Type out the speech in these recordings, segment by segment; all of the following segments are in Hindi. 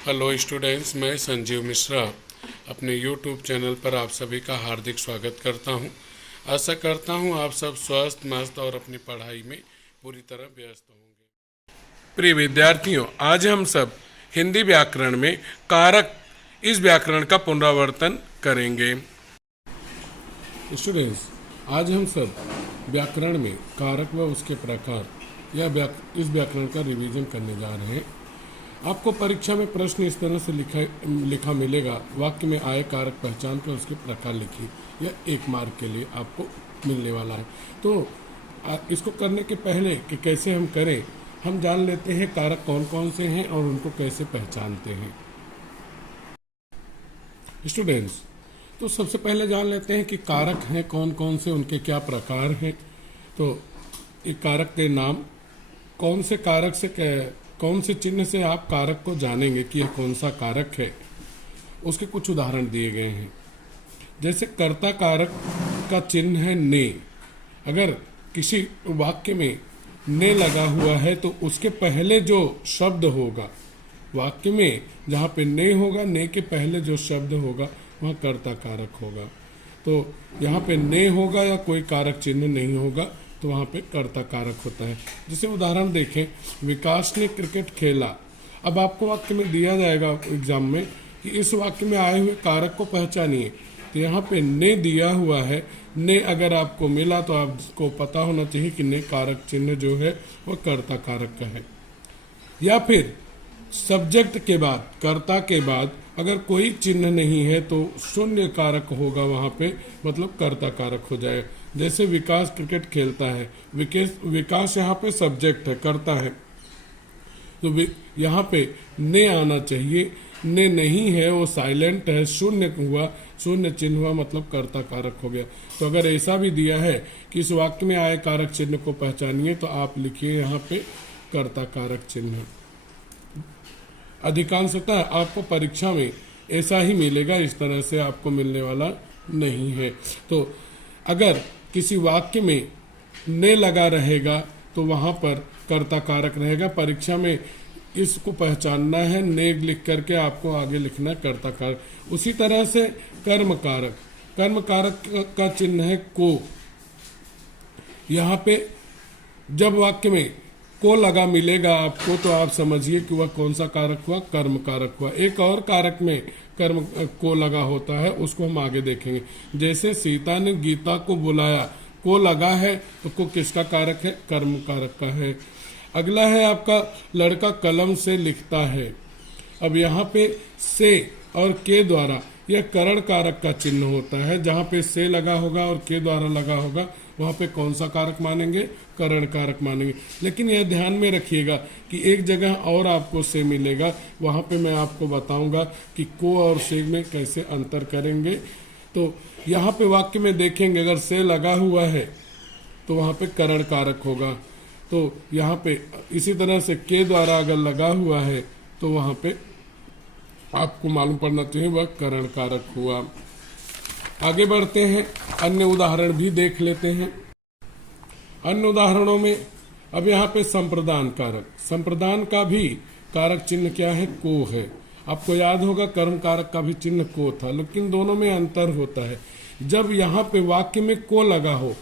हेलो स्टूडेंट्स, मैं संजीव मिश्रा अपने यूट्यूब चैनल पर आप सभी का हार्दिक स्वागत करता हूं। आशा करता हूं आप सब स्वस्थ मस्त और अपनी पढ़ाई में पूरी तरह व्यस्त होंगे। प्रिय विद्यार्थियों, आज हम सब हिंदी व्याकरण में कारक इस व्याकरण का पुनरावर्तन करेंगे। स्टूडेंट्स, आज हम सब व्याकरण में कारक व उसके प्रकार इस व्याकरण का रिवीजन करने जा रहे हैं। आपको परीक्षा में प्रश्न इस तरह से लिखा मिलेगा, वाक्य में आए कारक पहचान कर उसके प्रकार लिखिए। यह 1 मार्क के लिए आपको मिलने वाला है। तो इसको करने के पहले कि कैसे हम करें, हम जान लेते हैं कारक कौन कौन से हैं और उनको कैसे पहचानते हैं। स्टूडेंट्स, तो सबसे पहले जान लेते हैं कि कारक हैं कौन कौन से, उनके क्या प्रकार हैं। तो एक कारक के नाम, कौन से कारक से कौन से चिन्ह से आप कारक को जानेंगे कि यह कौन सा कारक है, उसके कुछ उदाहरण दिए गए हैं। जैसे कर्ता कारक का चिन्ह है ने। अगर किसी वाक्य में ने लगा हुआ है तो उसके पहले जो शब्द होगा, वाक्य में जहाँ पे ने होगा, ने के पहले जो शब्द होगा वहाँ कर्ता कारक होगा। तो यहाँ पे ने होगा या कोई कारक चिन्ह नहीं होगा तो वहाँ पे कर्ता कारक होता है। जैसे उदाहरण देखें, विकास ने क्रिकेट खेला। अब आपको वाक्य में दिया जाएगा एग्जाम में कि इस वाक्य में आए हुए कारक को पहचानिए। तो यहाँ पे ने दिया हुआ है। ने अगर आपको मिला तो आपको पता होना चाहिए कि ने कारक चिन्ह जो है वह कर्ता कारक का है। या फिर सब्जेक्ट के बाद, कर्ता के बाद अगर कोई चिन्ह नहीं है तो शून्य कारक होगा वहाँ पे, मतलब कर्ता कारक हो जाएगा। जैसे विकास क्रिकेट खेलता है, विकास यहाँ पे सब्जेक्ट है, कर्ता है, तो यहाँ पे ने आना चाहिए। ने नहीं है, वो साइलेंट है, शून्य हुआ, शून्य चिन्ह हुआ, मतलब कर्ता कारक हो गया। तो अगर ऐसा भी दिया है कि इस वाक्य में आए कारक चिन्ह को पहचानिए तो आप लिखिए यहाँ पे कर्ता कारक चिन्ह। अधिकांशतः आपको परीक्षा में ऐसा ही मिलेगा, इस तरह से आपको मिलने वाला नहीं है। तो अगर किसी वाक्य में ने लगा रहेगा तो वहाँ पर कर्ता कारक रहेगा। परीक्षा में इसको पहचानना है, ने लिख करके आपको आगे लिखना कर्ता कारक। उसी तरह से कर्म कारक, कर्म कारक का चिन्ह है को। यहाँ पे जब वाक्य में को लगा मिलेगा आपको तो आप समझिए कि वह कौन सा कारक हुआ, कर्म कारक हुआ। एक और कारक में कर्म को लगा होता है, उसको हम आगे देखेंगे। जैसे सीता ने गीता को बुलाया, को लगा है तो को किसका कारक है, कर्म कारक का है। अगला है आपका लड़का कलम से लिखता है। अब यहाँ पे से और के द्वारा यह करण कारक का चिन्ह होता है। जहाँ पे से लगा होगा और के द्वारा लगा होगा वहाँ पे कौन सा कारक मानेंगे, करण कारक मानेंगे। लेकिन यह ध्यान में रखिएगा कि एक जगह और आपको से मिलेगा, वहाँ पे मैं आपको बताऊंगा कि को और से में कैसे अंतर करेंगे। तो यहाँ पे वाक्य में देखेंगे अगर से लगा हुआ है तो वहाँ पे करण कारक होगा। तो यहाँ पे इसी तरह से के द्वारा अगर लगा हुआ है तो वहाँ पे आपको मालूम पड़ना चाहिए वह करण कारक हुआ। आगे बढ़ते हैं, अन्य उदाहरण भी देख लेते हैं। अन्य उदाहरणों में अब यहाँ पे संप्रदान कारक, संप्रदान का भी कारक चिन्ह क्या है, को है। आपको याद होगा कर्म कारक का भी चिन्ह को था, लेकिन दोनों में अंतर होता है। जब यहाँ पे वाक्य में को लगा हो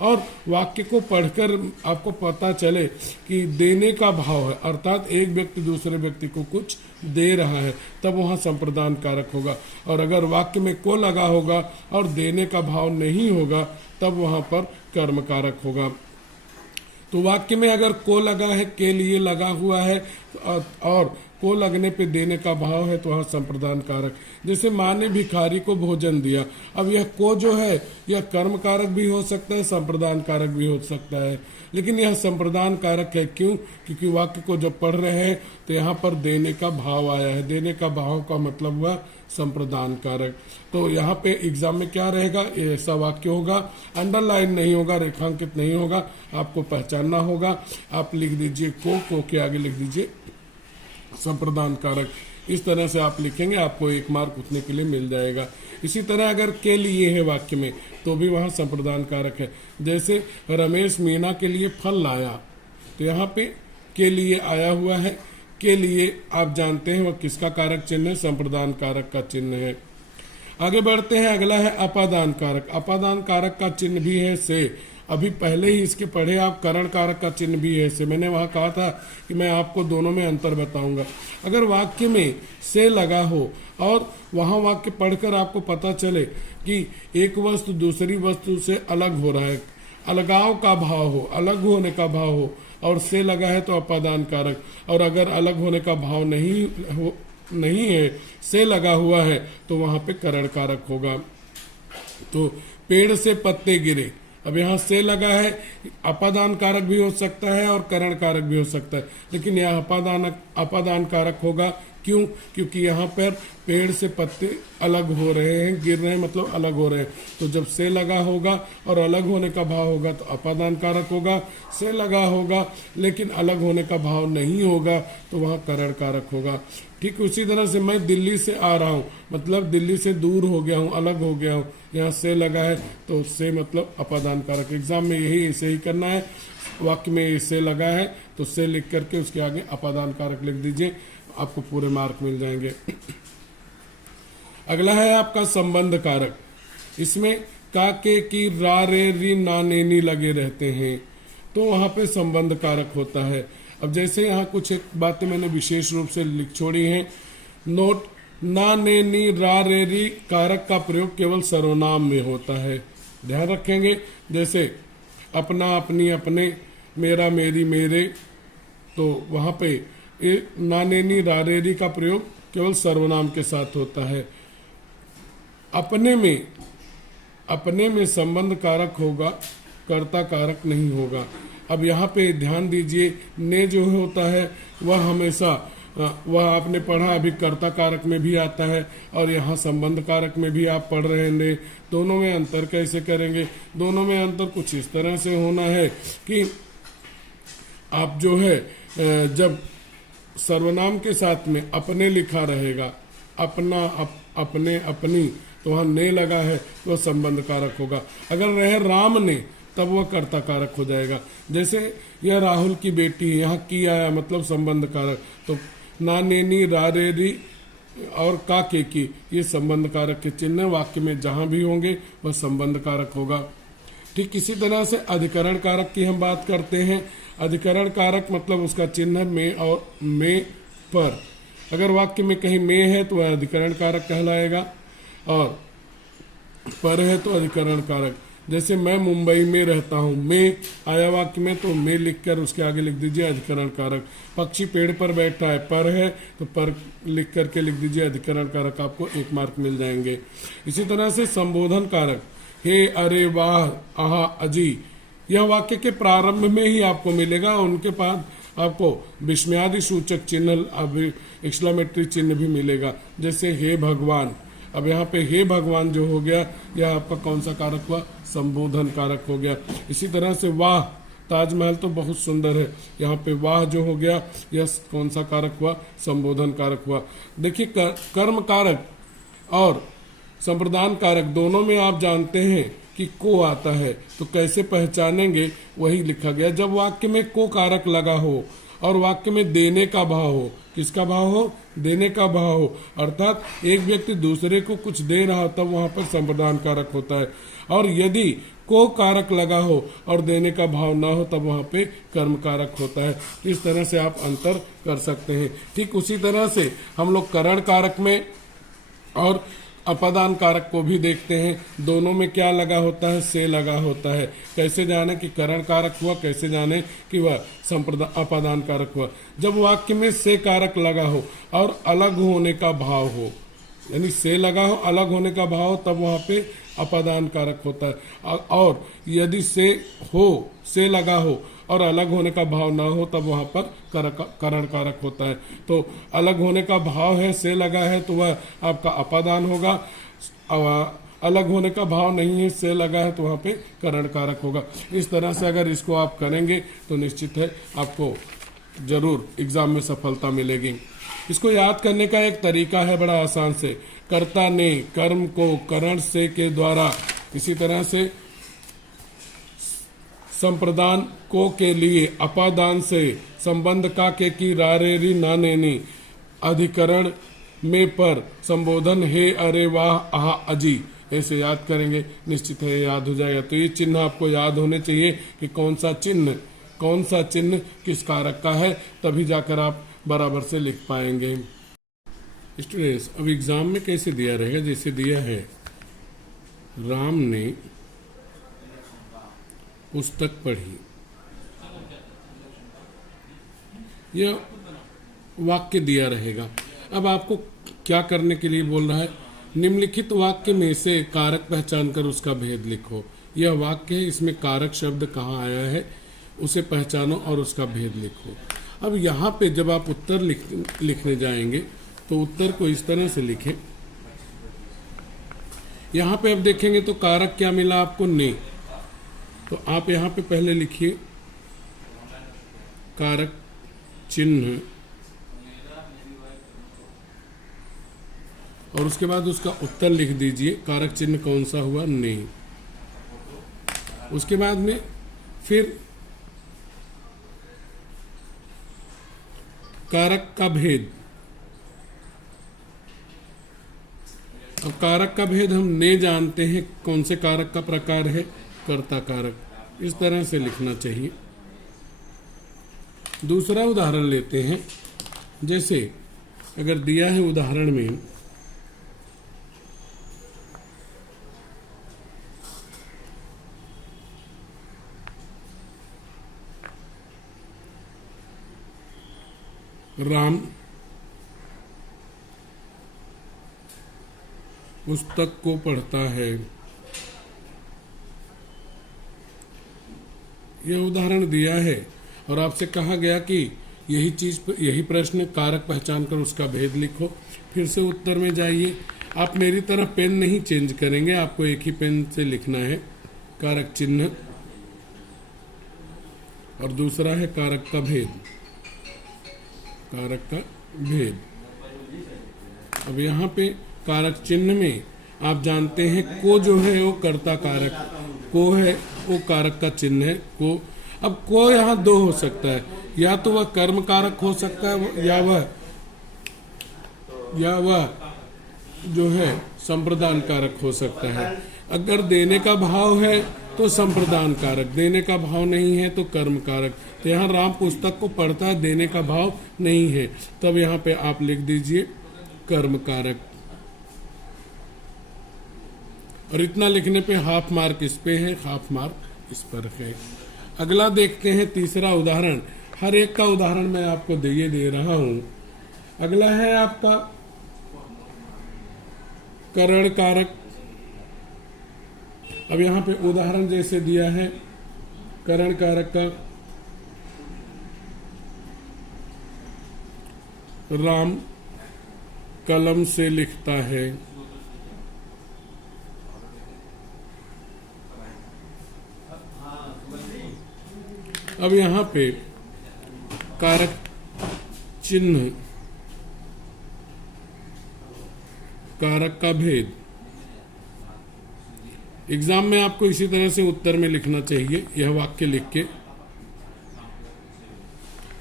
और वाक्य को पढ़कर आपको पता चले कि देने का भाव है, अर्थात एक व्यक्ति दूसरे व्यक्ति को कुछ दे रहा है, तब वहाँ संप्रदान कारक होगा। और अगर वाक्य में को लगा होगा और देने का भाव नहीं होगा तब वहाँ पर कर्म कारक होगा। तो वाक्य में अगर को लगा है, के लिए लगा हुआ है और को लगने पे देने का भाव है तो वहाँ संप्रदान कारक। जैसे माँ ने भिखारी को भोजन दिया। अब यह को जो है यह कर्म कारक भी हो सकता है, संप्रदान कारक भी हो सकता है, लेकिन यह संप्रदान कारक है। क्यों? क्योंकि वाक्य को जब पढ़ रहे हैं तो यहाँ पर देने का भाव आया है। देने का भाव का मतलब हुआ संप्रदान कारक। तो यहाँ पे एग्जाम में क्या रहेगा, ऐसा वाक्य होगा, अंडरलाइन नहीं होगा, रेखांकित नहीं होगा, आपको पहचानना होगा। आप लिख दीजिए को के आगे लिख दीजिए संप्रदान कारक। इस तरह से आप लिखेंगे, आपको 1 मार्क उतने के लिए मिल जाएगा। इसी तरह अगर के लिए है वाक्य में तो भी वहाँ संप्रदान कारक है। जैसे रमेश मीना के लिए फल लाया, तो यहाँ पे के लिए आया हुआ है, के लिए आप जानते हैं वह किसका कारक चिन्ह है? संप्रदान कारक का चिन्ह है। आगे बढ़ते हैं, अगला है अपादान कारक। अपादान कारक का चिन्ह भी है से। अभी पहले ही इसके पढ़े आप, करण कारक का चिन्ह भी है से। मैंने वहां कहा था कि मैं आपको दोनों में अंतर बताऊंगा। अगर वाक्य में से लगा हो और वहां वाक्य पढ़कर आपको पता चले कि एक वस्तु दूसरी वस्तु से अलग हो रहा है, अलगाव का भाव हो, अलग होने का भाव हो, और से लगा है तो अपादान कारक। और अगर अलग होने का भाव नहीं है, से लगा हुआ है, तो वहां पे करण कारक होगा। तो पेड़ से पत्ते गिरे, अब यहाँ से लगा है, अपादान कारक भी हो सकता है और करण कारक भी हो सकता है, लेकिन यह अपादान कारक होगा। क्यों? क्योंकि यहाँ पर पेड़ से पत्ते अलग हो रहे हैं, गिर रहे हैं, मतलब अलग हो रहे हैं। तो जब से लगा होगा और अलग होने का भाव होगा तो अपादान कारक होगा। से लगा होगा लेकिन अलग होने का भाव नहीं होगा तो वहाँ करण कारक होगा। ठीक उसी तरह से मैं दिल्ली से आ रहा हूँ, मतलब दिल्ली से दूर हो गया हूँ, अलग हो गया हूँ, यहाँ से लगा है तो से मतलब अपादान कारक। एग्जाम में यही ऐसे ही करना है, वाक्य में से लगा है तो से लिख करके उसके आगे अपादान कारक लिख दीजिए, आपको पूरे मार्क मिल जाएंगे। अगला है आपका संबंध कारक। इसमें का, के, की, रा, रे, री, ना, ने, नी लगे रहते हैं, तो वहां पे संबंध कारक होता है। अब जैसे यहाँ कुछ एक बातें मैंने विशेष रूप से लिख छोड़ी हैं। नोट, ना, ने, नी, रा, रे, री कारक का प्रयोग केवल सर्वनाम में होता है, ध्यान रखेंगे। जैसे अपना, अपनी, अपने, मेरा, मेरी, मेरे, तो वहां पे ना, ने, नी, रा, रे, री का प्रयोग केवल सर्वनाम के साथ होता है। अपने में संबंध कारक होगा, कर्ता कारक नहीं होगा। अब यहाँ पे ध्यान दीजिए, ने जो होता है वह हमेशा, वह आपने पढ़ा अभी कर्ता कारक में भी आता है और यहाँ संबंध कारक में भी आप पढ़ रहे हैं। दोनों में अंतर कैसे करेंगे? दोनों में अंतर कुछ इस तरह से होना है कि आप जो है जब सर्वनाम के साथ में अपने लिखा रहेगा, अपना, अपने, अपनी, तो वहां ने लगा है तो वह संबंध कारक होगा। अगर रहे राम ने तब वह कर्ता कारक हो जाएगा। जैसे यह राहुल की बेटी है, यहाँ की आया मतलब संबंध कारक, तो ना, ने, नी, रा, रे, री और का, के, की, ये संबंध कारक के चिन्ह वाक्य में जहां भी होंगे वह संबंध कारक होगा। ठीक इसी तरह से अधिकरण कारक की हम बात करते हैं। अधिकरण कारक मतलब उसका चिन्ह में और में पर। अगर वाक्य में कहीं में है तो वह अधिकरण कारक कहलाएगा और पर है तो अधिकरण कारक। जैसे मैं मुंबई में रहता हूँ, मैं आया वाक्य में तो मैं लिखकर उसके आगे लिख दीजिए अधिकरण कारक। पक्षी पेड़ पर बैठा है, पर है तो पर लिख करके लिख दीजिए अधिकरण कारक, आपको 1 मार्क मिल जाएंगे। इसी तरह से संबोधन कारक, हे, अरे, वाह, आहा, अजी, यह वाक्य के प्रारंभ में ही आपको मिलेगा। उनके बाद आपको विस्मयादि सूचक चिन्ह, एक्सक्लेमेटरी चिन्ह भी मिलेगा। जैसे हे भगवान, अब यहाँ पे हे भगवान जो हो गया यह आपका कौन सा कारक हुआ? संबोधन कारक हो गया। इसी तरह से वाह, ताजमहल तो बहुत सुंदर है, यहाँ पे वाह जो हो गया यह कौन सा कारक हुआ? संबोधन कारक हुआ। देखिए कर्म कारक और संप्रदान कारक दोनों में आप जानते हैं कि को आता है, तो कैसे पहचानेंगे वही लिखा गया। जब वाक्य में को कारक लगा हो और वाक्य में देने का भाव हो, किसका भाव हो? देने का भाव हो, अर्थात एक व्यक्ति दूसरे को कुछ दे रहा हो तब वहां पर संप्रदान कारक होता है। और यदि को कारक लगा हो और देने का भाव ना हो तब वहां पे कर्म कारक होता है। इस तरह से आप अंतर कर सकते हैं। ठीक उसी तरह से हम लोग करण कारक में और अपादान कारक को भी देखते हैं। दोनों में क्या लगा होता है? से लगा होता है। कैसे जाने कि करण कारक हुआ, कैसे जाने कि वह अपादान कारक हुआ? जब वाक्य में से कारक लगा हो और अलग होने का भाव हो, यानी से लगा हो, अलग होने का भाव हो, तब वहां पे अपादान कारक होता है। और यदि से लगा हो और अलग होने का भाव ना हो तब वहां पर करण कारक होता है। तो अलग होने का भाव है, से लगा है, तो वह आपका अपादान होगा। अलग होने का भाव नहीं है, से लगा है, तो वहां पे करण कारक होगा। इस तरह से अगर इसको आप करेंगे तो निश्चित है आपको जरूर एग्जाम में सफलता मिलेगी। इसको याद करने का एक तरीका है बड़ा आसान से, कर्ता ने कर्म को करण से के द्वारा, इसी तरह से संप्रदान को के लिए अपादान से, संबंध का के की रा रे री ना नैनी अधिकरण में पर संबोधन हे अरे वाह आह अजी, ऐसे याद करेंगे, निश्चित है याद हो जाएगा। तो ये चिन्ह आपको याद होने चाहिए कि कौन सा चिन्ह किस कारक का है, तभी जाकर आप बराबर से लिख पाएंगे। स्टूडेंट्स, अब एग्जाम में कैसे दिया रहेगा, जैसे दिया है राम ने पुस्तक पढ़ी, यह वाक्य दिया रहेगा। अब आपको क्या करने के लिए बोल रहा है, निम्नलिखित वाक्य में से कारक पहचान कर उसका भेद लिखो। यह वाक्य है, इसमें कारक शब्द कहाँ आया है उसे पहचानो और उसका भेद लिखो। अब यहाँ पे जब आप उत्तर लिखने जाएंगे तो उत्तर को इस तरह से लिखें। यहाँ पे अब देखेंगे तो कारक क्या मिला आपको, ने। तो आप यहाँ पे पहले लिखिए कारक चिन्ह और उसके बाद उसका उत्तर लिख दीजिए, कारक चिन्ह कौन सा हुआ, ने। उसके बाद में फिर कारक का भेद। अब कारक का भेद हम ने जानते हैं कौन से कारक का प्रकार है, कर्ता कारक। इस तरह से लिखना चाहिए। दूसरा उदाहरण लेते हैं, जैसे अगर दिया है उदाहरण में राम पुस्तक को पढ़ता है, यह उदाहरण दिया है और आपसे कहा गया कि यही प्रश्न कारक पहचान कर उसका भेद लिखो। फिर से उत्तर में जाइए। आप मेरी तरह पेन नहीं चेंज करेंगे, आपको एक ही पेन से लिखना है। कारक चिन्ह और दूसरा है कारक का भेद, कारक का भेद। अब यहाँ पे कारक चिन्ह में आप जानते हैं को जो है वो कर्ता कारक, को है वो कारक का चिन्ह है, को। अब को यहाँ दो हो सकता है, या तो वह कर्म कारक हो सकता है या वह जो है संप्रदान कारक हो सकता है। अगर देने का भाव है तो संप्रदान कारक, देने का भाव नहीं है तो कर्म कारक। तो यहाँ राम पुस्तक को पढ़ता है, देने का भाव नहीं है, तब यहाँ पे आप लिख दीजिए कर्म कारक। और इतना लिखने पे हाफ मार्क इस पे है, हाफ मार्क इस पर है। अगला देखते हैं तीसरा उदाहरण। हर एक का उदाहरण मैं आपको दे रहा हूं। अगला है आपका करण कारक। अब यहाँ पे उदाहरण जैसे दिया है करण कारक का, राम कलम से लिखता है, अब यहाँ पे कारक चिन्ह, कारक का भेद। एग्जाम में आपको इसी तरह से उत्तर में लिखना चाहिए, यह वाक्य लिख के।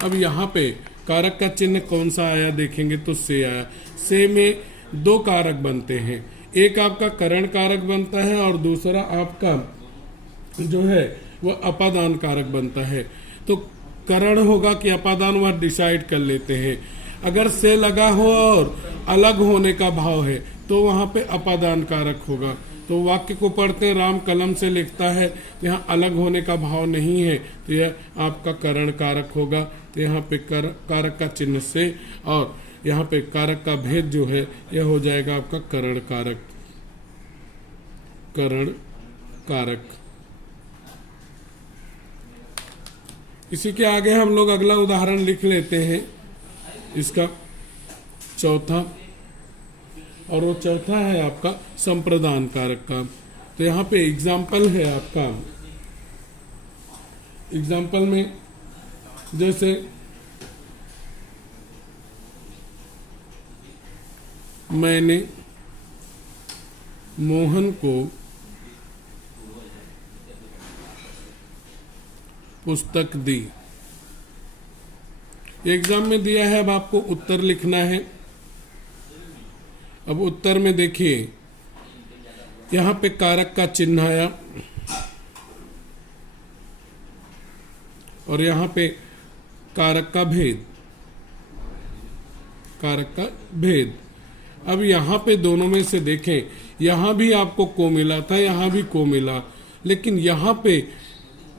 अब यहाँ पे कारक का चिन्ह कौन सा आया देखेंगे तो से आया। से में दो कारक बनते हैं, एक आपका करण कारक बनता है और दूसरा आपका जो है वह अपादान कारक बनता है। तो करण होगा कि अपादान, वह डिसाइड कर लेते हैं। अगर से लगा हो और अलग होने का भाव है तो वहां पे अपादान कारक होगा। तो वाक्य को पढ़ते हैं राम कलम से लिखता है, तो यहाँ अलग होने का भाव नहीं है, तो यह आपका करण कारक होगा। तो यहाँ पे कारक का चिन्ह से और यहाँ पे कारक का भेद जो है यह हो जाएगा आपका करण कारक, करण कारक। इसी के आगे हम लोग अगला उदाहरण लिख लेते हैं, इसका चौथा, और वो चौथा है आपका संप्रदान कारक का। तो यहाँ पे एग्जाम्पल है आपका, एग्जाम्पल में जैसे मैंने मोहन को पुस्तक दी, एग्जाम में दिया है, अब आपको उत्तर लिखना है। अब उत्तर में देखिए यहाँ पे कारक का चिन्ह आया और यहाँ पे कारक का भेद, कारक का भेद। अब यहाँ पे दोनों में से देखें, यहाँ भी आपको को मिला था, यहाँ भी को मिला, लेकिन यहाँ पे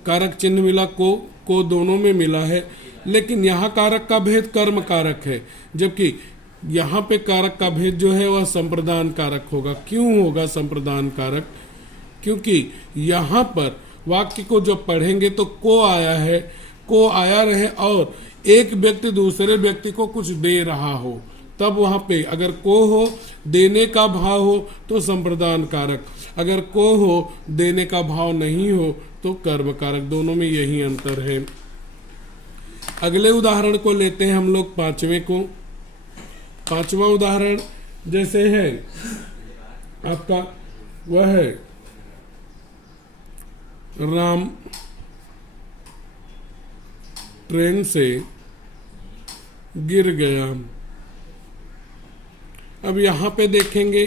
कारक चिन्ह मिला, को दोनों में मिला है, लेकिन यहाँ कारक का भेद कर्म कारक है, जबकि यहाँ पे कारक का भेद जो है वह संप्रदान कारक होगा। क्यों होगा संप्रदान कारक? क्योंकि यहाँ पर वाक्य को जब पढ़ेंगे तो को आया है, को आया रहे और एक व्यक्ति दूसरे व्यक्ति को कुछ दे रहा हो, तब वहां पे अगर को हो, देने का भाव हो तो संप्रदान कारक, अगर को हो, देने का भाव नहीं हो तो कर्म कारक। दोनों में यही अंतर है। अगले उदाहरण को लेते हैं हम लोग, पांचवें को। पांचवा उदाहरण जैसे है आपका, वह है राम ट्रेन से गिर गया। अब यहाँ पे देखेंगे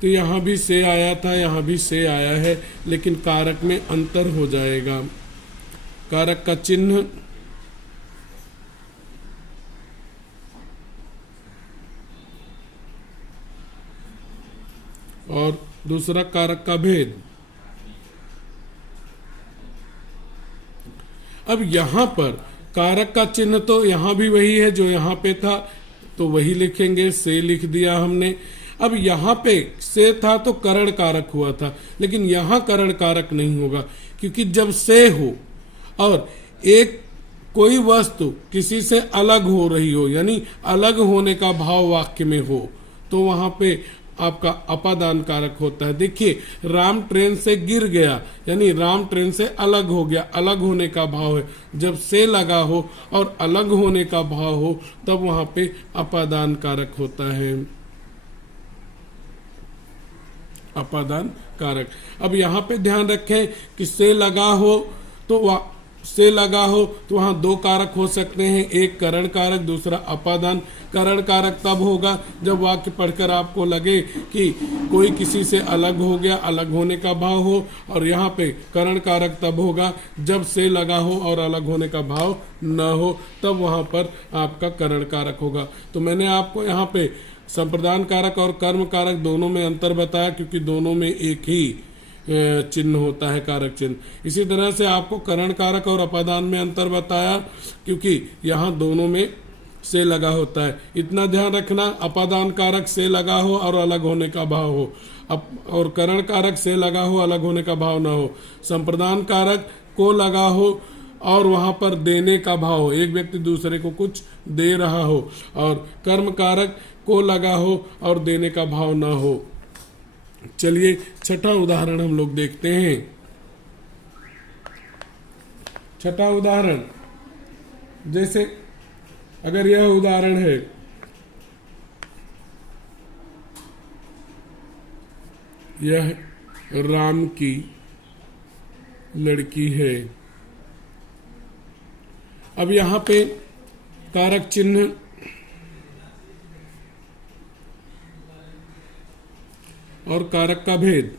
तो यहाँ भी से आया था, यहाँ भी से आया है, लेकिन कारक में अंतर हो जाएगा। कारक का चिन्ह और दूसरा कारक का भेद। अब यहाँ पर कारक का चिन्ह तो यहाँ भी वही है जो यहाँ पे था, तो वही लिखेंगे, से लिख दिया हमने। अब यहाँ पे से था तो करण कारक हुआ था, लेकिन यहाँ करण कारक नहीं होगा, क्योंकि जब से हो और एक कोई वस्तु किसी से अलग हो रही हो, यानी अलग होने का भाव वाक्य में हो, तो वहां पे आपका अपादान कारक होता है। देखिए, राम ट्रेन से गिर गया, यानी राम ट्रेन से अलग हो गया, अलग होने का भाव है। जब से लगा हो और अलग होने का भाव हो तब वहां पे अपादान कारक होता है, अपादान कारक। अब यहाँ पे ध्यान रखें कि से लगा हो तो से लगा हो तो वहां दो कारक हो सकते हैं, एक करण कारक, दूसरा अपादान। करण कारक तब होगा जब वाक्य पढ़कर आपको लगे कि कोई किसी से अलग हो गया, अलग होने का भाव हो, और यहाँ पे करण कारक तब होगा जब से लगा हो और अलग होने का भाव न हो, तब वहां पर आपका करण कारक होगा। तो मैंने आपको यहाँ पे संप्रदान कारक और कर्म कारक दोनों में अंतर बताया, क्योंकि दोनों में एक ही चिन्ह होता है, कारक चिन्ह। इसी तरह से आपको करण कारक और अपादान में अंतर बताया, क्योंकि यहाँ दोनों में से लगा होता है। इतना ध्यान रखना, अपादान कारक से लगा हो और अलग होने का भाव हो, और करण कारक से लगा हो, अलग होने का भाव ना हो। संप्रदान कारक को लगा हो और वहां पर देने का भाव हो, एक व्यक्ति दूसरे को कुछ दे रहा हो, और कर्म कारक को लगा हो और देने का भाव ना हो। चलिए छठा उदाहरण हम लोग देखते हैं। छठा उदाहरण जैसे अगर यह उदाहरण है, यह राम की लड़की है। अब यहाँ पे कारक चिन्ह और कारक का भेद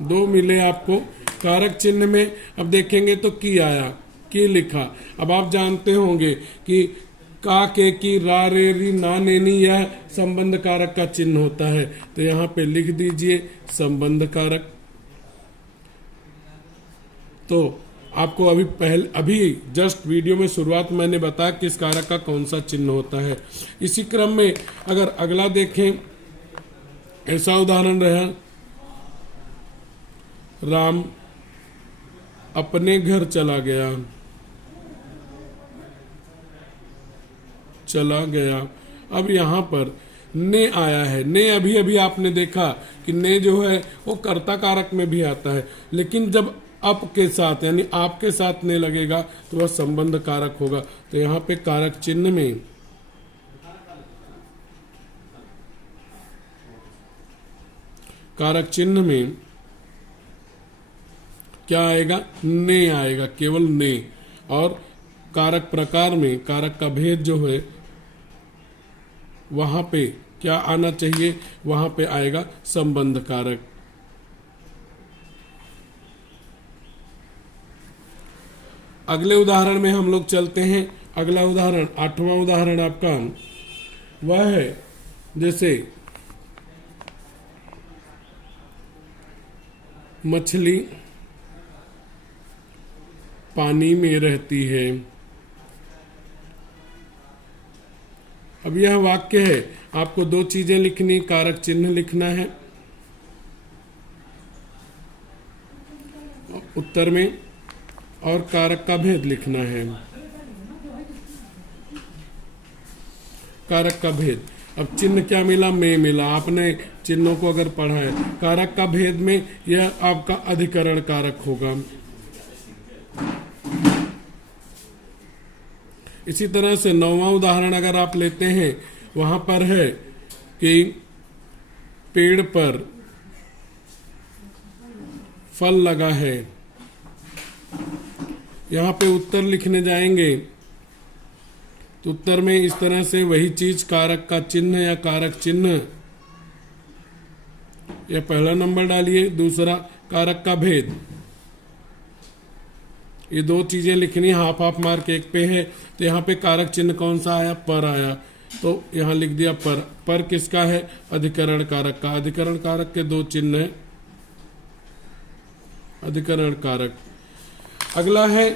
दो मिले आपको। कारक चिन्ह में अब देखेंगे तो की आया, की लिखा। अब आप जानते होंगे कि का, के, की, रा, रे, री, ना, नेनी, यह संबंध कारक का चिन्ह होता है, तो यहाँ पे लिख दीजिए संबंध कारक। तो आपको अभी जस्ट वीडियो में शुरुआत मैंने बताया किस कारक का कौन सा चिन्ह होता है। इसी क्रम में अगर अगला देखें, ऐसा उदाहरण रहा, राम अपने घर चला गया, चला गया। अब यहाँ पर ने आया है। ने अभी अभी आपने देखा कि ने जो है वो कर्ता कारक में भी आता है, लेकिन जब अप के साथ यानी आपके साथ ने लगेगा तो वह संबंध कारक होगा। तो यहाँ पे कारक चिन्ह में क्या आएगा? ने आएगा, केवल ने। और कारक प्रकार में कारक का भेद जो है वहां पे क्या आना चाहिए, वहां पे आएगा संबंध कारक। अगले उदाहरण में हम लोग चलते हैं। अगला उदाहरण 8वां उदाहरण आपका वह है जैसे मछली पानी में रहती है। अब यह वाक्य है, आपको दो चीजें लिखनी, कारक चिन्ह लिखना है उत्तर में और कारक का भेद लिखना है। कारक का भेद, अब चिन्ह क्या मिला, में मिला। आपने चिन्हों को अगर पढ़ा है, कारक का भेद में यह आपका अधिकरण कारक होगा। इसी तरह से 9वां उदाहरण अगर आप लेते हैं, वहां पर है कि पेड़ पर फल लगा है। यहाँ पे उत्तर लिखने जाएंगे तो उत्तर में इस तरह से वही चीज, कारक का चिन्ह या कारक चिन्ह, यह पहला नंबर डालिए। दूसरा कारक का भेद, ये दो चीजें लिखनी, हाफ हाफ मार्क एक पे है। तो यहाँ पे कारक चिन्ह कौन सा आया, पर आया, तो यहाँ लिख दिया पर। पर किसका है, अधिकरण कारक का। अधिकरण कारक के दो चिन्ह है, अधिकरण कारक। अगला है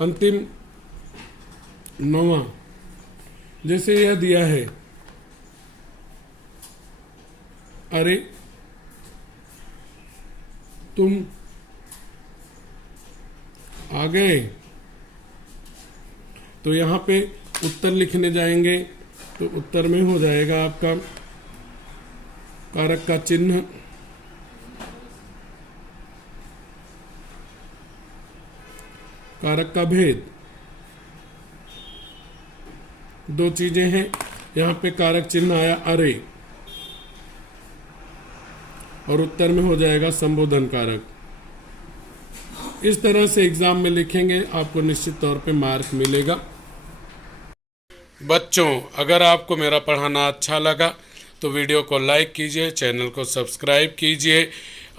अंतिम 9वां, जैसे यह दिया है, अरे तुम आ गए, तो यहाँ पे उत्तर लिखने जाएंगे तो उत्तर में हो जाएगा आपका कारक का चिन्ह, कारक का भेद। दो चीजें हैं, यहाँ पे कारक चिन्ह आया अरे, और उत्तर में हो जाएगा संबोधन कारक। इस तरह से एग्जाम में लिखेंगे, आपको निश्चित तौर पे मार्क मिलेगा। बच्चों, अगर आपको मेरा पढ़ाना अच्छा लगा तो वीडियो को लाइक कीजिए, चैनल को सब्सक्राइब कीजिए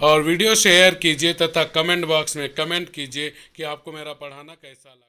और वीडियो शेयर कीजिए तथा कमेंट बॉक्स में कमेंट कीजिए कि आपको मेरा पढ़ाना कैसा लगा।